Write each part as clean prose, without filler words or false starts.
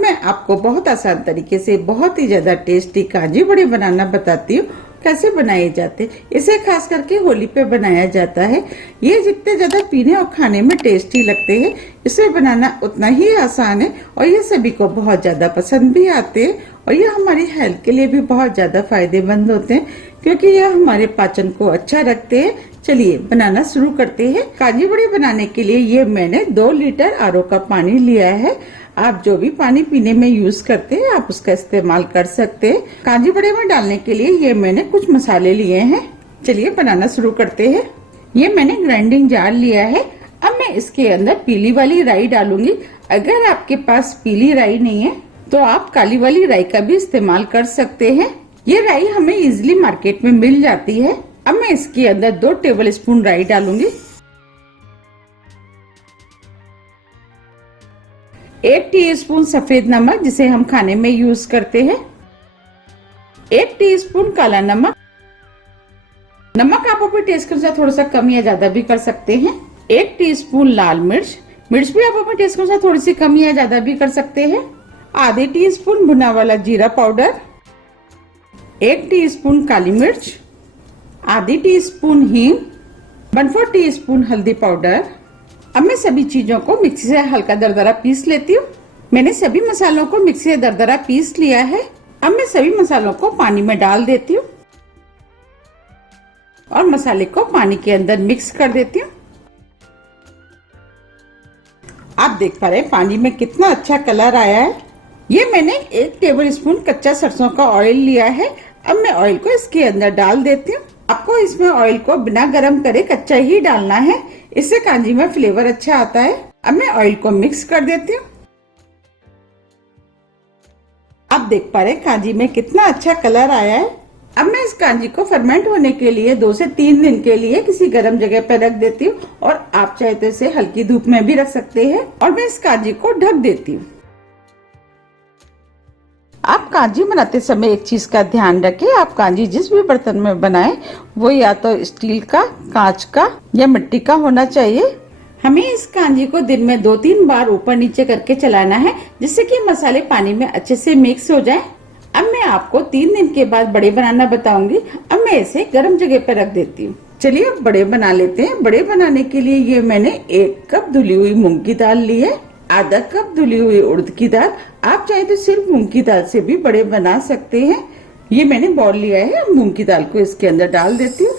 मैं आपको बहुत आसान तरीके से बहुत ही ज्यादा टेस्टी कांजी बड़े बनाना बताती हूँ कैसे बनाए जाते। इसे खास करके होली पे बनाया जाता है। ये जितने ज्यादा पीने और खाने में टेस्टी लगते हैं, इसे बनाना उतना ही आसान है और ये सभी को बहुत ज्यादा पसंद भी आते हैं और ये हमारी हेल्थ के लिए भी बहुत ज्यादा फायदेमंद होते हैं क्योंकि यह हमारे पाचन को अच्छा रखते हैं। चलिए बनाना शुरू करते हैं। कांजी बड़े बनाने के लिए ये मैंने 2 लीटर आरओ का पानी लिया है। आप जो भी पानी पीने में यूज करते हैं आप उसका इस्तेमाल कर सकते हैं। कांजी बड़े में डालने के लिए ये मैंने कुछ मसाले लिए हैं। चलिए बनाना शुरू करते हैं। ये मैंने ग्राइंडिंग जार लिया है। अब मैं इसके अंदर पीली वाली राई डालूंगी। अगर आपके पास पीली राई नहीं है तो आप काली वाली राई का भी इस्तेमाल कर सकते हैं। ये राई हमें इजिली मार्केट में मिल जाती है। अब मैं इसके अंदर 2 टेबल स्पून राई डालूंगी। 1 टीस्पून सफेद नमक जिसे हम खाने में यूज करते हैं। 1 टीस्पून काला नमक। नमक आप अपने टेस्ट के अनुसार थोड़ा सा कम या ज्यादा भी कर सकते हैं। 1 टीस्पून लाल मिर्च। मिर्च भी आप अपने टेस्ट के अनुसार थोड़ी सी कम या ज्यादा भी कर सकते हैं। आधे टीस्पून भुना वाला जीरा पाउडर। 1 टीस्पून काली मिर्च। आधी टीस्पून हींग। 1/4 टीस्पून हल्दी पाउडर। अब मैं सभी चीजों को मिक्सी से हल्का दरदरा पीस लेती हूँ। मैंने सभी मसालों को मिक्सी से दरदरा पीस लिया है। अब मैं सभी मसालों को पानी में डाल देती हूँ और मसाले को पानी के अंदर मिक्स कर देती हूँ। आप देख पा रहे हैं पानी में कितना अच्छा कलर आया है। ये मैंने 1 टेबल स्पून कच्चा सरसों का ऑयल लिया है। अब मैं ऑयल को इसके अंदर डाल देती हूँ। आपको इसमें ऑयल को बिना गरम करे कच्चा ही डालना है, इससे कांजी में फ्लेवर अच्छा आता है। अब मैं ऑयल को मिक्स कर देती हूँ। आप देख पा रहे हैं कांजी में कितना अच्छा कलर आया है। अब मैं इस कांजी को फर्मेंट होने के लिए 2 से 3 दिन के लिए किसी गर्म जगह पर रख देती हूँ और आप चाहे तो इसे हल्की धूप में भी रख सकते हैं। और मैं इस कांजी को ढक देती हूँ। आप कांजी बनाते समय एक चीज का ध्यान रखें, आप कांजी जिस भी बर्तन में बनाएं वो या तो स्टील का, कांच का या मिट्टी का होना चाहिए। हमें इस कांजी को दिन में 2-3 बार ऊपर नीचे करके चलाना है जिससे कि मसाले पानी में अच्छे से मिक्स हो जाएं। अब मैं आपको 3 दिन के बाद बड़े बनाना बताऊंगी। अब मैं इसे गर्म जगह पर रख देती हूँ। चलिए अब बड़े बना लेते हैं। बड़े बनाने के लिए ये मैंने 1 कप धुली हुई मूंग की दाल ली है। आधा कप धुली हुई उड़द की दाल। आप चाहे तो सिर्फ मूंग की दाल से भी बड़े बना सकते हैं। ये मैंने बॉल लिया है। मूंग की दाल को इसके अंदर डाल देती हूँ।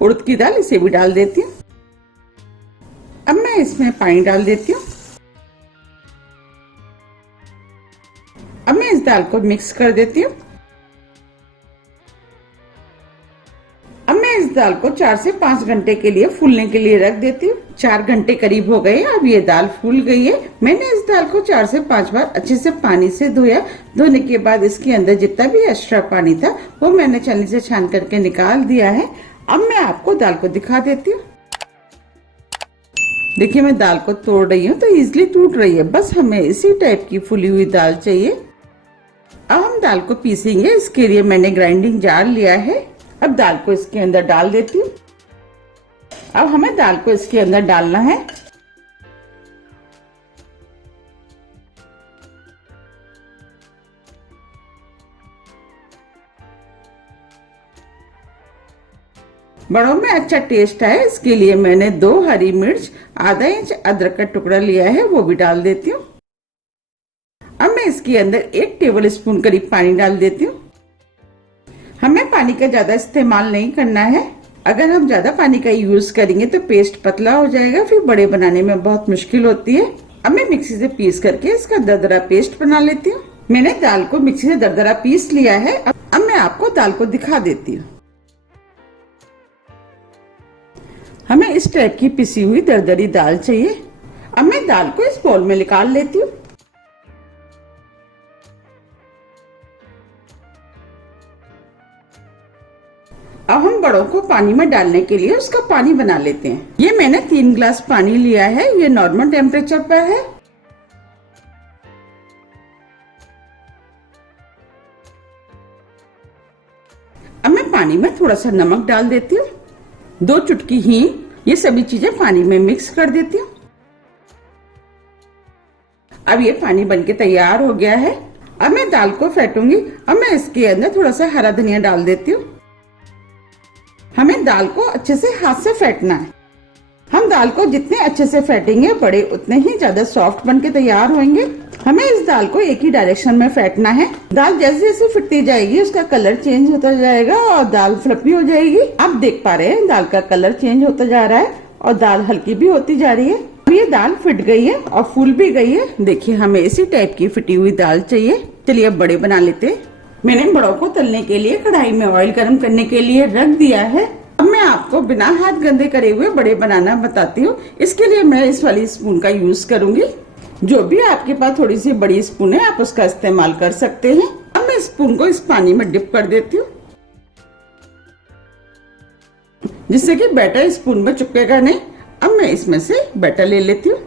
उड़द की दाल इसे भी डाल देती हूँ। अब मैं इसमें पानी डाल देती हूँ। अब मैं इस दाल को मिक्स कर देती हूँ। अब मैं इस दाल को 4 से 5 घंटे के लिए फूलने के लिए रख देती हूँ। 4 घंटे करीब हो गए। अब ये दाल फूल गई है। मैंने इस दाल को 4 से 5 बार अच्छे से पानी से धोया। धोने के बाद इसके अंदर जितना भी एक्स्ट्रा पानी था वो मैंने छलनी से छान करके निकाल दिया है। अब मैं आपको दाल को दिखा देती हूँ। देखिए मैं दाल को तोड़ रही हूँ तो इजिली टूट रही है। बस हमें इसी टाइप की फूली हुई दाल चाहिए। अब हम दाल को पीसेंगे। इसके लिए मैंने ग्राइंडिंग जार लिया है। अब दाल को इसके अंदर डाल देती हूँ। अब हमें दाल को इसके अंदर डालना है। बड़ों में अच्छा टेस्ट आए इसके लिए मैंने 2 हरी मिर्च, आधा इंच अदरक का टुकड़ा लिया है, वो भी डाल देती हूँ। अब मैं इसके अंदर 1 टेबल स्पून करीब पानी डाल देती हूँ। हमें पानी का ज्यादा इस्तेमाल नहीं करना है। अगर हम ज्यादा पानी का यूज करेंगे तो पेस्ट पतला हो जाएगा, फिर बड़े बनाने में बहुत मुश्किल होती है। अब मैं मिक्सी से पीस करके इसका दरदरा पेस्ट बना लेती हूँ। मैंने दाल को मिक्सी से दरदरा पीस लिया है। अब मैं आपको दाल को दिखा देती हूँ। हमें इस टाइप की पिसी हुई दरदरी दाल चाहिए। अब मैं दाल को इस बाउल में निकाल लेती हूँ। अब हम बड़ों को पानी में डालने के लिए उसका पानी बना लेते हैं। ये मैंने 3 ग्लास पानी लिया है। ये नॉर्मल टेम्परेचर पर है। अब मैं पानी में थोड़ा सा नमक डाल देती हूँ, 2 चुटकी हींग। ये सभी चीजें पानी में मिक्स कर देती हूँ। अब ये पानी बनके तैयार हो गया है। अब मैं दाल को फेंटूंगी। अब मैं इसके अंदर थोड़ा सा हरा धनिया डाल देती हूँ। हमें दाल को अच्छे से हाथ से फेंटना है। हम दाल को जितने अच्छे से फेंटेंगे बड़े उतने ही ज्यादा सॉफ्ट बनके तैयार होंगे। हमें इस दाल को एक ही डायरेक्शन में फेंटना है। दाल जैसे जैसे फटती जाएगी उसका कलर चेंज होता जाएगा और दाल फ्लफी हो जाएगी। आप देख पा रहे हैं दाल का कलर चेंज होता जा रहा है और दाल हल्की भी होती जा रही है। अब ये दाल फिट गई है और फूल भी गई है। देखिए हमें इसी टाइप की फिटी हुई दाल चाहिए। चलिए अब बड़े बना लेते हैं। मैंने बड़ों को तलने के लिए कढ़ाई में ऑयल गर्म करने के लिए रख दिया है। अब मैं आपको बिना हाथ गंदे करे हुए बड़े बनाना बताती हूँ। इसके लिए मैं इस वाली स्पून का यूज करूंगी। जो भी आपके पास थोड़ी सी बड़ी स्पून है आप उसका इस्तेमाल कर सकते हैं। अब मैं स्पून को इस पानी में डिप कर देती हूँ जिससे कि बैटर स्पून में चिपकेगा नहीं। अब मैं इसमें से बैटर ले लेती हूँ।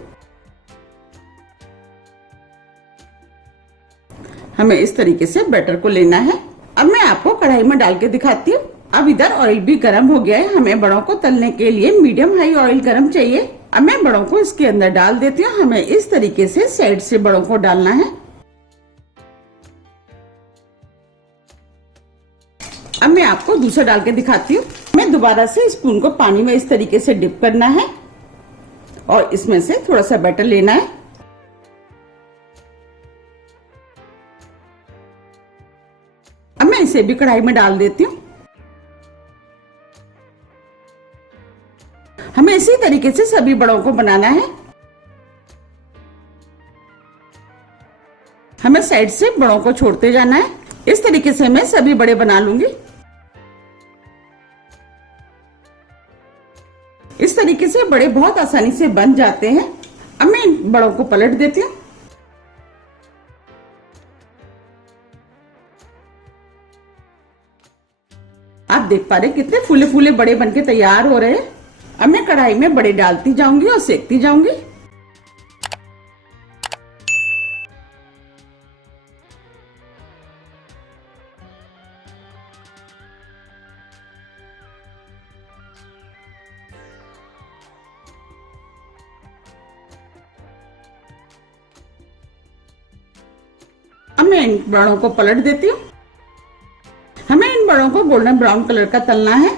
हमें इस तरीके से बैटर को लेना है। अब मैं आपको कढ़ाई में डाल के दिखाती हूँ। अब इधर ऑयल भी गर्म हो गया है। हमें बड़ों को तलने के लिए मीडियम हाई ऑयल गर्म चाहिए। अब मैं बड़ों को इसके अंदर डाल देती हूँ। हमें इस तरीके से साइड से बड़ों को डालना है। अब मैं आपको दूसरा डाल के दिखाती हूँ। मैं दोबारा से स्पून को पानी में इस तरीके से डिप करना है और इसमें से थोड़ा सा बैटर लेना है। अब मैं इसे भी कढ़ाई में डाल देती हूँ। हमें इसी तरीके से सभी बड़ों को बनाना है। हमें साइड से बड़ों को छोड़ते जाना है। इस तरीके से मैं सभी बड़े बना लूंगी। इस तरीके से बड़े बहुत आसानी से बन जाते हैं। अब मैं इन बड़ों को पलट देती हूँ। आप देख पा रहे कितने फूले फूले बड़े बनके तैयार हो रहे हैं। अब मैं कढ़ाई में बड़े डालती जाऊंगी और सेकती जाऊंगी। अब मैं इन बड़ों को पलट देती हूँ। हमें इन बड़ों को गोल्डन ब्राउन कलर का तलना है।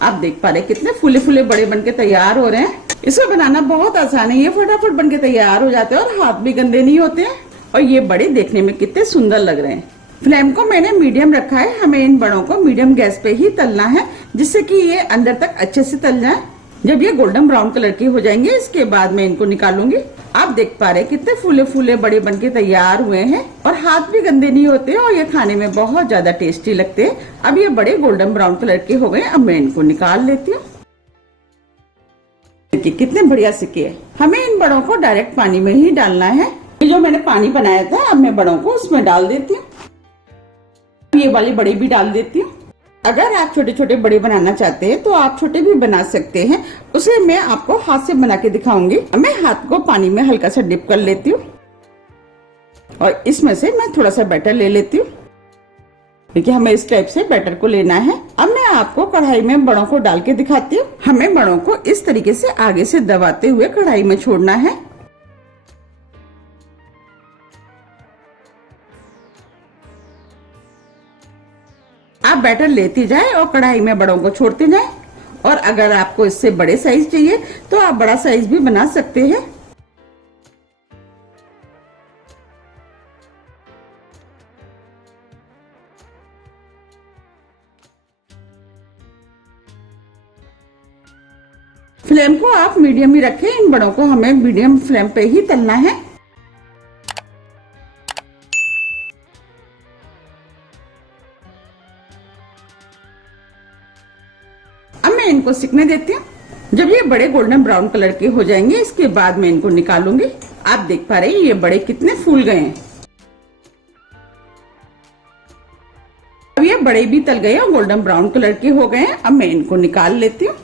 आप देख पा रहे कितने फूले फूले बड़े बनके तैयार हो रहे हैं। इसे बनाना बहुत आसान है। ये फटाफट बनके तैयार हो जाते हैं और हाथ भी गंदे नहीं होते हैं। और ये बड़े देखने में कितने सुंदर लग रहे हैं। फ्लेम को मैंने मीडियम रखा है। हमें इन बड़ों को मीडियम गैस पे ही तलना है जिससे कि ये अंदर तक अच्छे से तल जाए। जब ये गोल्डन ब्राउन कलर के हो जाएंगे इसके बाद मैं इनको निकालूंगी। आप देख पा रहे कितने फूले फूले बड़े बनके तैयार हुए हैं और हाथ भी गंदे नहीं होते और ये खाने में बहुत ज्यादा टेस्टी लगते हैं। अब ये बड़े गोल्डन ब्राउन कलर के हो गए। अब मैं इनको निकाल लेती हूँ। देखिए कितने बढ़िया सिके हैं। हमें इन बड़ों को डायरेक्ट पानी में ही डालना है। जो मैंने पानी बनाया था अब मैं बड़ों को उसमें डाल देती हूँ। ये वाली बड़ी भी डाल देती हूँ। अगर आप छोटे छोटे बड़े बनाना चाहते हैं तो आप छोटे भी बना सकते हैं। उसे मैं आपको हाथ से बना के दिखाऊंगी। मैं हाथ को पानी में हल्का सा डिप कर लेती हूँ और इसमें से मैं थोड़ा सा बैटर ले लेती हूँ। देखिए हमें इस टाइप से बैटर को लेना है। अब मैं आपको कढ़ाई में बड़ों को डाल के दिखाती हूँ। हमें बड़ों को इस तरीके से आगे से दबाते हुए कढ़ाई में छोड़ना है। आप बैटर लेती जाए और कढ़ाई में बड़ों को छोड़ते जाए। और अगर आपको इससे बड़े साइज चाहिए तो आप बड़ा साइज भी बना सकते हैं। फ्लेम को आप मीडियम ही रखें। इन बड़ों को हमें मीडियम फ्लेम पे ही तलना है। अब मैं इनको सिकने देती हूँ। जब ये बड़े गोल्डन ब्राउन कलर के हो जाएंगे इसके बाद मैं इनको निकालूंगी। आप देख पा रहे हैं ये बड़े कितने फूल गए हैं। अब ये बड़े भी तल गए और गोल्डन ब्राउन कलर के हो गए हैं। अब मैं इनको निकाल लेती हूँ।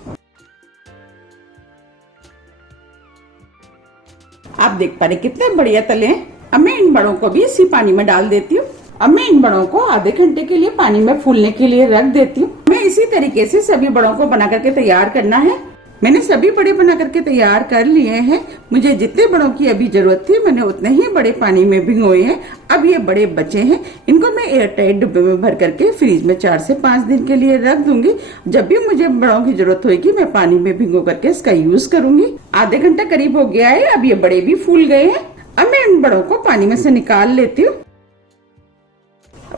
आप देख पा रहे कितने बढ़िया तले हैं। अब मैं इन बड़ों को भी इसी पानी में डाल देती हूँ। अब मैं इन बड़ों को आधे घंटे के लिए पानी में फूलने के लिए रख देती हूँ। मैं इसी तरीके से सभी बड़ों को बना करके तैयार करना है। मैंने सभी बड़े बना करके तैयार कर लिए हैं। मुझे जितने बड़ों की अभी जरूरत थी मैंने उतने ही बड़े पानी में भिगोए हैं। अब ये बड़े बचे हैं, इनको मैं एयर टाइट डिब्बे में भर करके फ्रीज में 4 से 5 दिन के लिए रख दूंगी। जब भी मुझे बड़ों की जरूरत होगी मैं पानी में भिगो करके इसका यूज करूंगी। आधे घंटा करीब हो गया है, अब ये बड़े भी फूल गए हैं। अब मैं इन बड़ों को पानी में से निकाल लेती हूँ।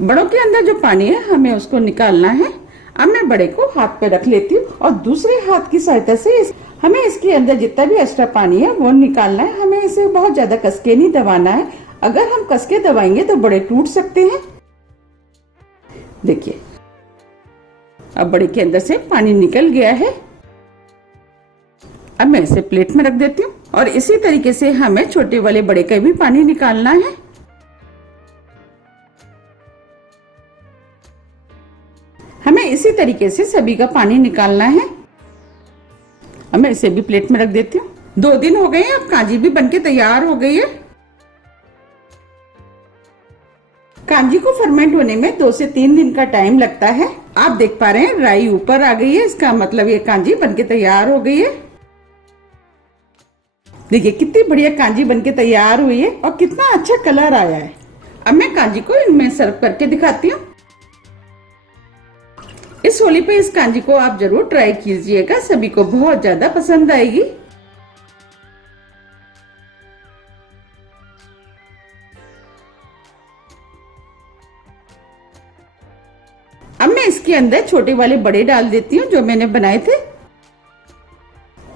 बड़ों के अंदर जो पानी है हमें उसको निकालना है। अब मैं बड़े को हाथ पे रख लेती हूँ और दूसरे हाथ की सहायता से हमें इसके अंदर जितना भी एक्स्ट्रा पानी है वो निकालना है। हमें इसे बहुत ज्यादा कसके नहीं दबाना है, अगर हम कसके दबाएंगे तो बड़े टूट सकते हैं। देखिए अब बड़े के अंदर से पानी निकल गया है। अब मैं इसे प्लेट में रख देती हूँ और इसी तरीके से हमें छोटे वाले बड़े का भी पानी निकालना है। हमें इसी तरीके से सभी का पानी निकालना है। अब मैं इसे भी प्लेट में रख देती हूँ। 2 दिन हो गए हैं, अब कांजी भी बनके तैयार हो गई है। कांजी को फर्मेंट होने में 2 से 3 दिन का टाइम लगता है। आप देख पा रहे हैं राई ऊपर आ गई है, इसका मतलब ये कांजी बनके तैयार हो गई है। देखिए कितनी बढ़िया कांजी बनके तैयार हुई है और कितना अच्छा कलर आया है। अब मैं कांजी को इनमें सर्व करके दिखाती हूँ। इस होली पे इस कांजी को आप जरूर ट्राई कीजिएगा, सभी को बहुत ज्यादा पसंद आएगी। अब मैं इसके अंदर छोटे वाले बड़े डाल देती हूँ जो मैंने बनाए थे।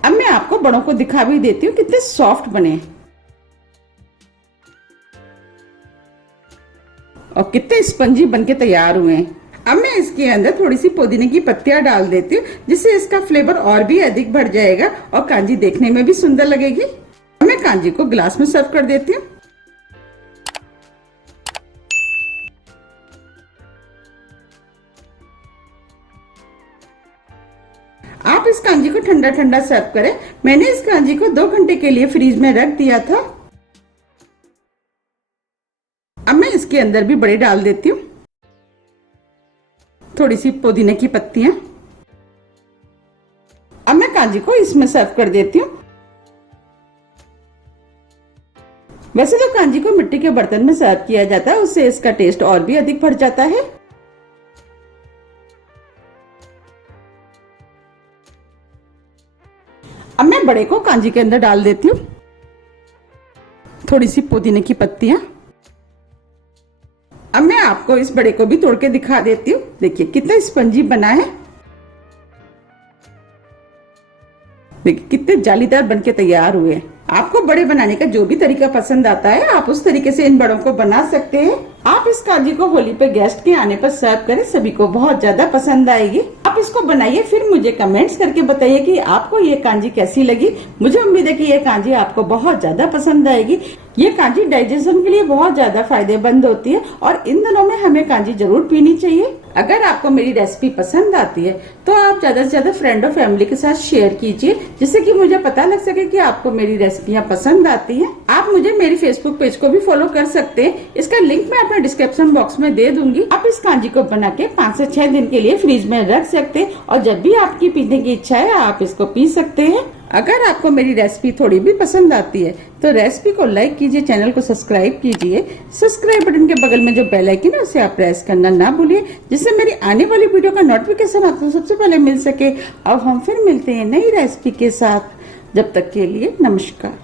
अब मैं आपको बड़ों को दिखा भी देती हूँ कितने सॉफ्ट बने और कितने स्पंजी बनके तैयार हुए हैं। अब मैं इसके अंदर थोड़ी सी पुदीने की पत्तियां डाल देती हूँ जिससे इसका फ्लेवर और भी अधिक बढ़ जाएगा और कांजी देखने में भी सुंदर लगेगी। अब मैं कांजी को ग्लास में सर्व कर देती हूँ। आप इस कांजी को ठंडा ठंडा सर्व करें। मैंने इस कांजी को 2 घंटे के लिए फ्रीज में रख दिया था। अब मैं इसके अंदर भी बड़े डाल देती हूँ, थोड़ी सी पुदीने की पत्तियां। अब मैं कांजी को इसमें सर्व कर देती हूँ। वैसे तो कांजी को मिट्टी के बर्तन में सर्व किया जाता है, उससे इसका टेस्ट और भी अधिक बढ़ जाता है। अब मैं बड़े को कांजी के अंदर डाल देती हूँ, थोड़ी सी पुदीने की पत्तियां। अब मैं आपको इस बड़े को भी तोड़ के दिखा देती हूँ। देखिए कितना स्पंजी बना है, देखिए कितने जालीदार बनके तैयार हुए हैं। आपको बड़े बनाने का जो भी तरीका पसंद आता है आप उस तरीके से इन बड़ों को बना सकते हैं। आप इस कांजी को होली पे गेस्ट के आने पर सर्व करें, सभी को बहुत ज्यादा पसंद आएगी। आप इसको बनाइए, फिर मुझे कमेंट्स करके बताइए कि आपको ये कांजी कैसी लगी। मुझे उम्मीद है कि ये कांजी आपको बहुत ज्यादा पसंद आएगी। ये कांजी डाइजेशन के लिए बहुत ज्यादा फायदेमंद होती है और इन दिनों में हमें कांजी जरूर पीनी चाहिए। अगर आपको मेरी रेसिपी पसंद आती है तो आप ज्यादा से ज्यादा फ्रेंड और फैमिली के साथ शेयर कीजिए, जिससे कि मुझे पता लग सके कि आपको मेरी रेसिपियां पसंद आती हैं। आप मुझे मेरी फेसबुक पेज को भी फॉलो कर सकते हैं, इसका लिंक मैं अपने डिस्क्रिप्शन बॉक्स में दे दूंगी। आप इस कांजी को बना के 5 से 6 दिन के लिए फ्रिज में रख सकते हैं और जब भी आपकी पीने की इच्छा है आप इसको पी सकते हैं। अगर आपको मेरी रेसिपी थोड़ी भी पसंद आती है तो रेसिपी को लाइक कीजिए, चैनल को सब्सक्राइब कीजिए। सब्सक्राइब बटन के बगल में जो बेल आइकन है उसे आप प्रेस करना ना भूलिए, जिससे मेरी आने वाली वीडियो का नोटिफिकेशन आपको सबसे पहले मिल सके। अब हम फिर मिलते हैं नई रेसिपी के साथ, जब तक के लिए नमस्कार।